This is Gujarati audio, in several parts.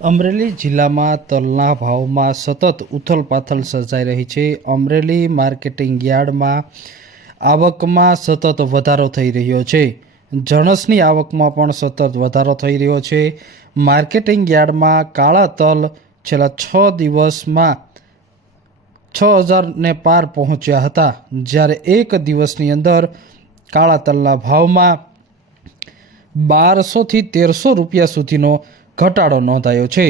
અમરેલી જિલ્લામાં તલના ભાવમાં સતત ઉથલપાથલ સર્જાઈ રહી છે। અમરેલી માર્કેટિંગ યાર્ડમાં આવકમાં સતત વધારો થઈ રહ્યો છે। જણસની આવકમાં પણ સતત વધારો થઈ રહ્યો છે। માર્કેટિંગ યાર્ડમાં કાળા તલ છેલ્લા 6 દિવસમાં 6000ને પાર પહોંચ્યા હતા, જ્યારે એક દિવસની અંદર કાળા તલના ભાવમાં 1200થી 1300 રૂપિયા સુધીનો ઘટાડો નોંધાયો છે।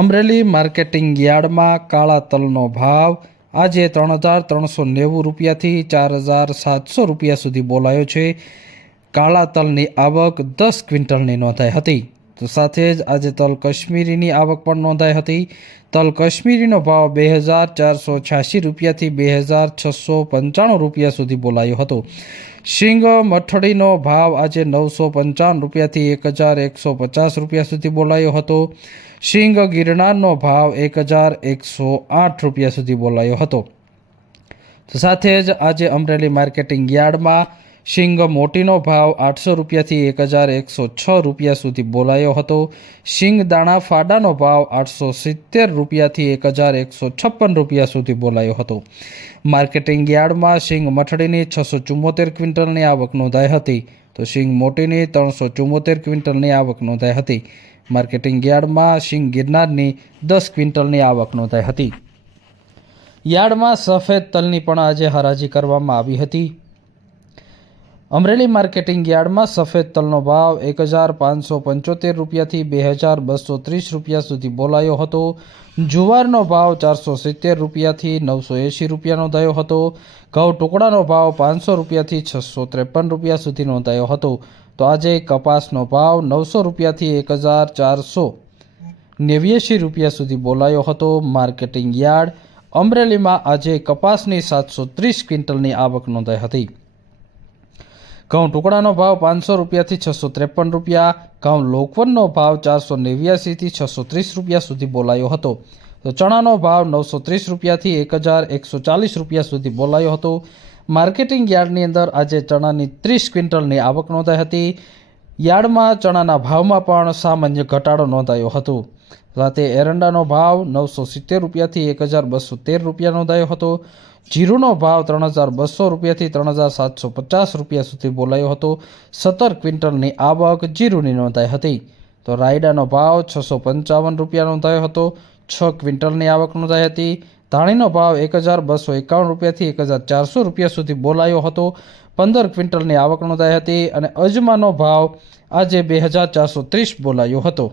અમરેલી માર્કેટિંગ યાર્ડમાં કાળા તલનો ભાવ આજે 3390 રૂપિયાથી 4700 રૂપિયા સુધી બોલાયો છે। કાળા તલની આવક 10 ક્વિન્ટલની નોંધાઈ હતી। તો સાથે જ આજે તલ કશ્મીરીની આવક પણ નોંધાઈ હતી। તલ કશ્મીરીનો ભાવ 2486 રૂપિયાથી 2695 રૂપિયા સુધી બોલાયો હતો। શીંગ મઠડીનો ભાવ આજે 955 રૂપિયાથી 1150 રૂપિયા સુધી બોલાયો હતો। શીંગ ગિરનારનો ભાવ 1108 રૂપિયા સુધી બોલાયો હતો। તો સાથે જ આજે અમરેલી માર્કેટિંગ યાર્ડમાં શીંગ મોટીનો ભાવ 800 રૂપિયાથી 1106 રૂપિયા સુધી બોલાયો હતો। શીંગ દાણા ફાડાનો ભાવ 870 રૂપિયાથી 1156 રૂપિયા સુધી બોલાયો હતો। માર્કેટિંગ યાર્ડમાં શીંગ મઠડીની 674 ક્વિન્ટલની આવક નોંધાઈ હતી, તો શીંગ મોટીની 374 ક્વિન્ટલની આવક નોંધાઈ હતી। માર્કેટિંગ યાર્ડમાં શીંગ ગિરનારની 10 ક્વિન્ટલની આવક નોંધાઈ હતી। યાર્ડમાં સફેદ તલની પણ આજે હરાજી કરવામાં આવી હતી। અમરેલી માર્કેટિંગ યાર્ડમાં સફેદ તલનો ભાવ 1575 રૂપિયાથી 2230 રૂપિયા સુધી બોલાયો હતો। જુવારનો ભાવ 470 રૂપિયાથી 980 રૂપિયા નોંધાયો હતો। ઘઉં ટુકડાનો ભાવ 500 રૂપિયાથી 653 રૂપિયા સુધી નોંધાયો હતો। તો આજે કપાસનો ભાવ 900 રૂપિયાથી 1489 રૂપિયા સુધી બોલાયો હતો। માર્કેટિંગ યાર્ડ અમરેલીમાં આજે કપાસની 730 ક્વિન્ટલની આવક નોંધાઈ હતી। ઘઉં ટુકડાનો ભાવ 500 રૂપિયાથી 653 રૂપિયા, ઘઉં લોકવનનો ભાવ 489થી 630 રૂપિયા સુધી બોલાયો હતો। તો ચણાનો ભાવ 930 રૂપિયાથી 1140 રૂપિયા સુધી બોલાયો હતો। માર્કેટિંગ યાર્ડની અંદર આજે ચણાની 30 ક્વિન્ટલની આવક નોંધાઈ હતી। યાર્ડમાં ચણાના ભાવમાં પણ સામાન્ય ઘટાડો નોંધાયો હતો। સાથે એરંડાનો ભાવ 970 રૂપિયાથી 1213 રૂપિયા નોંધાયો હતો। જીરુનો ભાવ 3200 રૂપિયાથી 3750 રૂપિયા સુધી બોલાયો હતો। 17 ક્વિન્ટલની આવક જીરુની નોંધાઈ હતી। તો રાયડાનો ભાવ 655 રૂપિયા નોંધાયો હતો। 6 ક્વિન્ટલની આવક નોંધાઈ હતી। ધાણીનો ભાવ 1251 રૂપિયાથી 1400 રૂપિયા સુધી બોલાયો હતો। 15 ક્વિન્ટલની આવક નોંધાઈ હતી। અને અજમાનો ભાવ આજે 2430 બોલાયો હતો।